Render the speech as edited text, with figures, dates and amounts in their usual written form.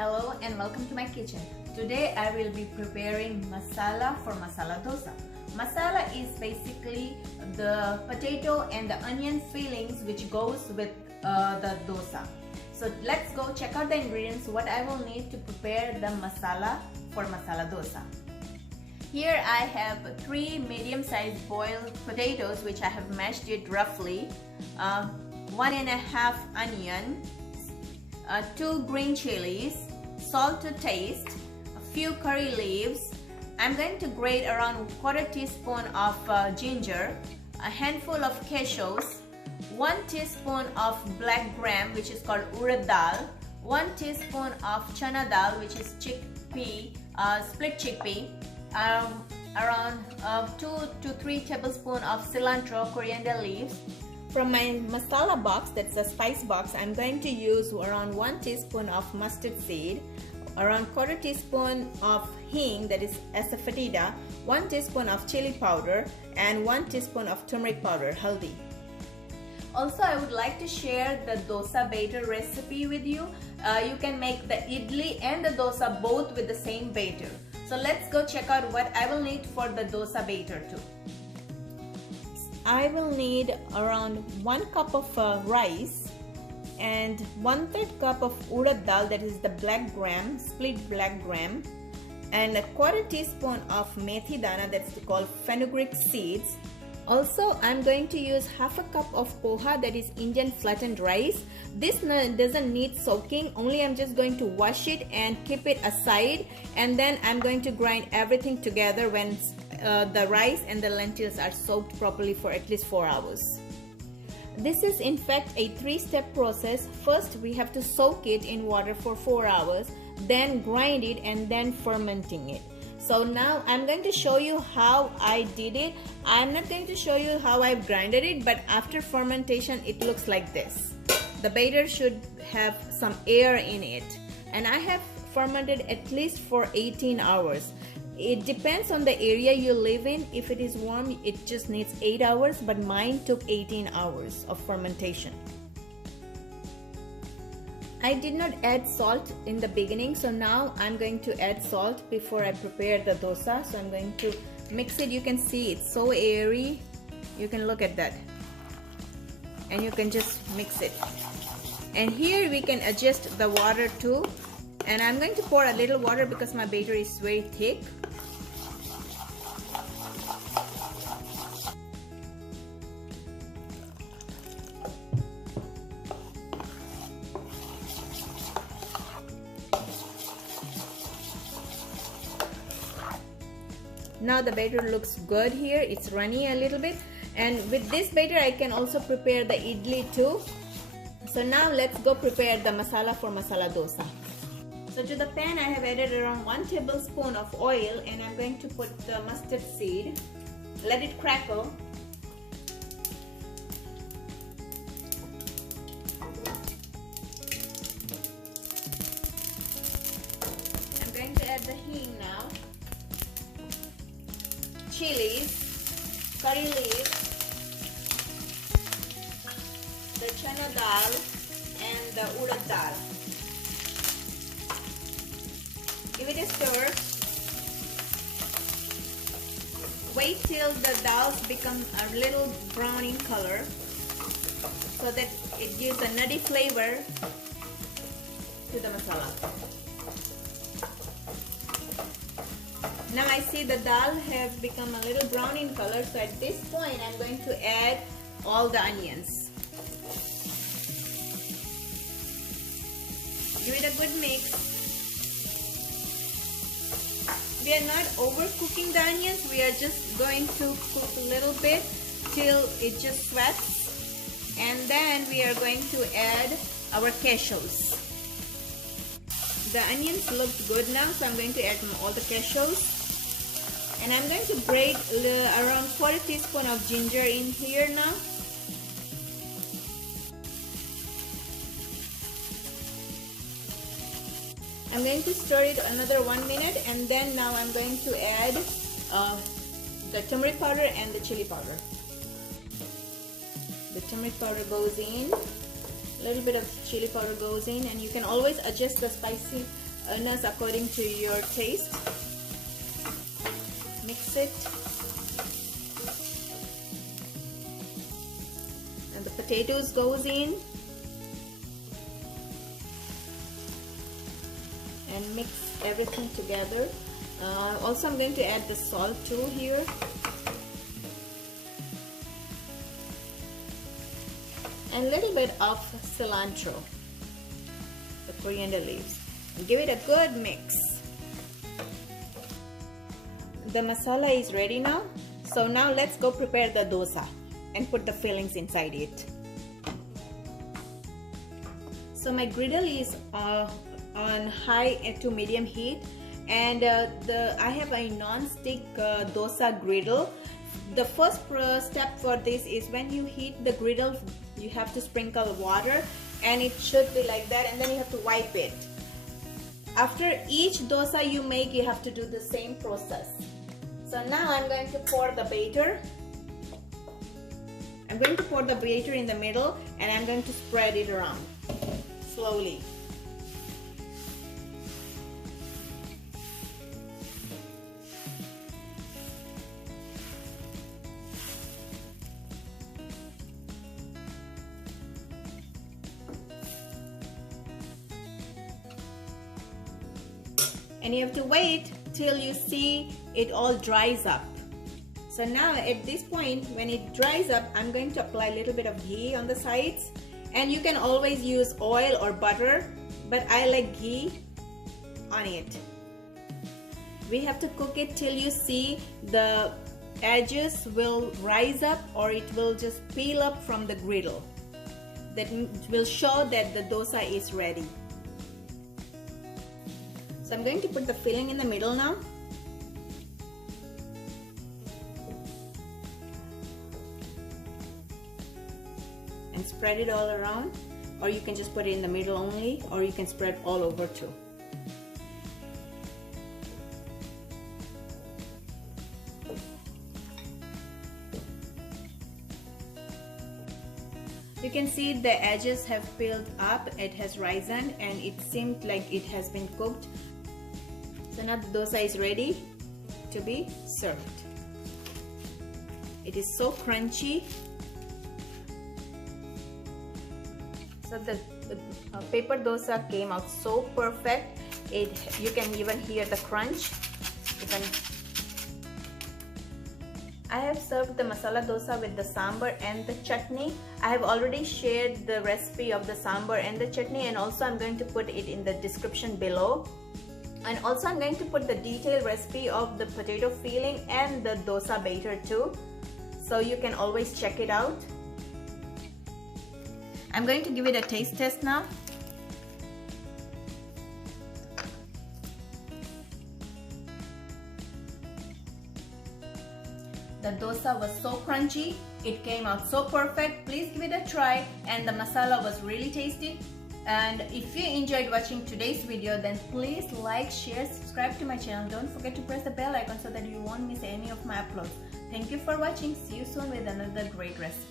Hello and welcome to my kitchen. Today I will be preparing masala for masala dosa. Masala is basically the potato and the onion fillings which goes with the dosa. So let's go check out the ingredients, what I will need to prepare the masala for masala dosa. Here I have 3 medium-sized boiled potatoes which I have mashed it roughly, 1.5 onion, 2 green chilies, salt to taste, a few curry leaves. I'm going to grate around 1/4 teaspoon of ginger, a handful of cashews, 1 teaspoon of black gram which is called Urad dal, 1 teaspoon of channa dal which is chickpea, split chickpea, around 2 to 3 tablespoons of cilantro, coriander leaves. From my masala box, that's a spice box, I'm going to use around 1 teaspoon of mustard seed, around 1/4 teaspoon of hing, that is asafoetida, 1 teaspoon of chili powder, and 1 teaspoon of turmeric powder, haldi. Also, I would like to share the dosa batter recipe with you. You can make the idli and the dosa both with the same batter. So let's go check out what I will need for the dosa batter too. I will need around 1 cup of rice and 1/3 cup of urad dal, that is the black gram, split black gram, and 1/4 teaspoon of methi dana, that's called fenugreek seeds. Also, I'm going to use 1/2 cup of poha, that is Indian flattened rice. This doesn't need soaking, only I'm just going to wash it and keep it aside, and then I'm going to grind everything together when the rice and the lentils are soaked properly for at least 4 hours. This is in fact a 3-step process. First, we have to soak it in water for 4 hours, then grind it, and then fermenting it. So now I'm going to show you how I did it. I'm not going to show you how I've grinded it, but after fermentation it looks like this. The batter should have some air in it, and I have fermented at least for 18 hours. It depends on the area you live in. If it is warm, it just needs 8 hours, but mine took 18 hours of fermentation. I did not add salt in the beginning, so now I'm going to add salt before I prepare the dosa. So I'm going to mix it. You can see it's so airy. You can look at that. And you can just mix it. And here we can adjust the water too. And I'm going to pour a little water because my batter is very thick. Now the batter looks good here. It's runny a little bit, and with this batter I can also prepare the idli too. So now let's go prepare the masala for masala dosa. So to the pan I have added around 1 tablespoon of oil, and I'm going to put the mustard seed. Let it crackle. I'm going to add the hing now. Chilies, curry leaves, the channa dal, and the urad dal. Give it a stir. Wait till the dals become a little brown in color so that it gives a nutty flavor to the masala. Now I see the dal has become a little brown in color, so at this point I'm going to add all the onions. Give it a good mix. We are not overcooking the onions, we are just going to cook a little bit till it just sweats, and then we are going to add our cashews. The onions look good now, so I'm going to add all the cashews. And I'm going to grate around 1/4 teaspoon of ginger in here now. I'm going to stir it another 1 minute, and then now I'm going to add the turmeric powder and the chili powder. The turmeric powder goes in, a little bit of chili powder goes in, and you can always adjust the earnest according to your taste. Mix it. And the potatoes goes in. And mix everything together. Also, I'm going to add the salt too here. And a little bit of cilantro, the coriander leaves. And give it a good mix. The masala is ready now. So now let's go prepare the dosa and put the fillings inside it. So my griddle is on high to medium heat, and I have a non-stick dosa griddle. The first step for this is when you heat the griddle, you have to sprinkle water, and it should be like that, and then you have to wipe it. After each dosa you make, you have to do the same process. So now I'm going to pour the batter. I'm going to pour the batter in the middle, and I'm going to spread it around slowly. And you have to wait till you see it all dries up. So now at this point, when it dries up, I'm going to apply a little bit of ghee on the sides. And you can always use oil or butter, but I like ghee on it. We have to cook it till you see the edges will rise up, or it will just peel up from the griddle. That will show that the dosa is ready. So I'm going to put the filling in the middle now. And spread it all around, or you can just put it in the middle only, or you can spread all over too. You can see the edges have peeled up, it has risen, and it seemed like it has been cooked. So now the dosa is ready to be served. It is so crunchy. So the paper dosa came out so perfect. You can even hear the crunch. I have served the masala dosa with the sambar and the chutney. I have already shared the recipe of the sambar and the chutney, and also I'm going to put it in the description below. And also I'm going to put the detailed recipe of the potato filling and the dosa batter too, so you can always check it out. I'm going to give it a taste test now. The dosa was so crunchy, it came out so perfect. Please give it a try, and the masala was really tasty. And if you enjoyed watching today's video, then please like, share, subscribe to my channel. Don't forget to press the bell icon so that you won't miss any of my uploads. Thank you for watching. See you soon with another great recipe.